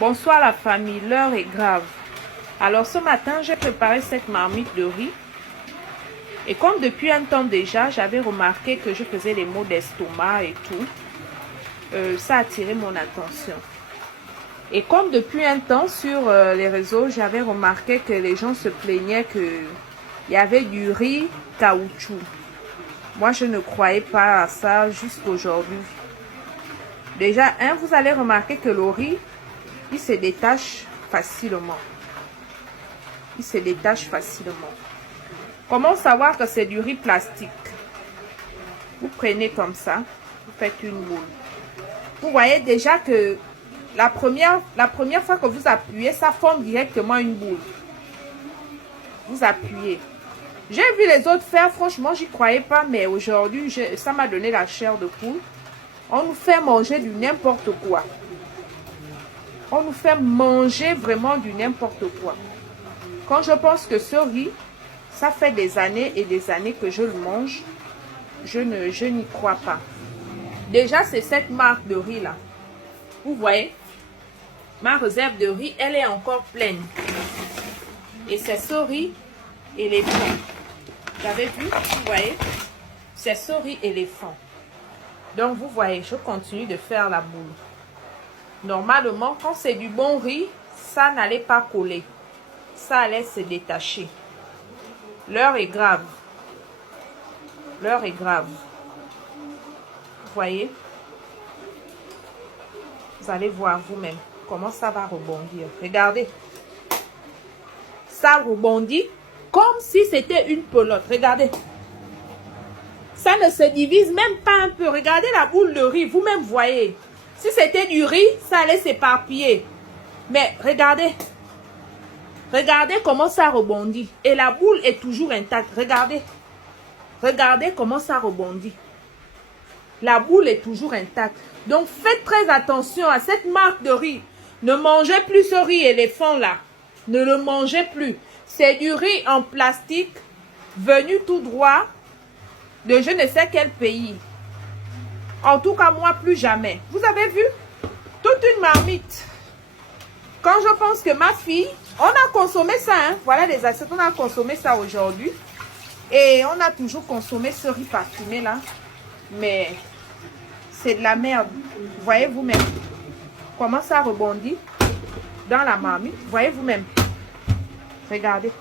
Bonsoir la famille, l'heure est grave. Alors ce matin, j'ai préparé cette marmite de riz. Et comme depuis un temps déjà, j'avais remarqué que je faisais des maux d'estomac et tout, ça a attiré mon attention. Et comme depuis un temps sur les réseaux, j'avais remarqué que les gens se plaignaient qu'il y avait du riz caoutchouc. Moi, je ne croyais pas à ça jusqu'aujourd'hui. Déjà, vous allez remarquer que le riz, il se détache facilement. Il se détache facilement. Comment savoir que c'est du riz plastique? Vous prenez comme ça, vous faites une boule. Vous voyez déjà que la première fois que vous appuyez, ça forme directement une boule. Vous appuyez. J'ai vu les autres faire, franchement, j'y croyais pas, mais aujourd'hui, ça m'a donné la chair de poule. On nous fait manger du n'importe quoi. On nous fait manger vraiment du n'importe quoi. Quand je pense que ce riz, ça fait des années et des années que je le mange, je n'y crois pas. Déjà, c'est cette marque de riz là. Vous voyez, ma réserve de riz, elle est encore pleine. Et c'est ce riz éléphant. Vous avez vu? Vous voyez? C'est ce riz éléphant. Donc, vous voyez, je continue de faire la boule. Normalement, quand c'est du bon riz, ça n'allait pas coller. Ça allait se détacher. L'heure est grave. L'heure est grave. Vous voyez? Vous allez voir vous-même comment ça va rebondir. Regardez. Ça rebondit comme si c'était une pelote. Regardez. Ça ne se divise même pas un peu. Regardez la boule de riz. Vous-même voyez. Si c'était du riz, ça allait s'éparpiller. Mais regardez. Regardez comment ça rebondit. Et la boule est toujours intacte. Regardez. Regardez comment ça rebondit. La boule est toujours intacte. Donc faites très attention à cette marque de riz. Ne mangez plus ce riz éléphant là. Ne le mangez plus. C'est du riz en plastique venu tout droit de je ne sais quel pays. En tout cas, moi, plus jamais. Vous avez vu? Toute une marmite. Quand je pense que ma fille, on a consommé ça. Hein? Voilà les assiettes. On a consommé ça aujourd'hui. Et on a toujours consommé ce riz parfumé là. Mais c'est de la merde. Voyez vous-même comment ça rebondit dans la marmite. Voyez vous-même. Regardez.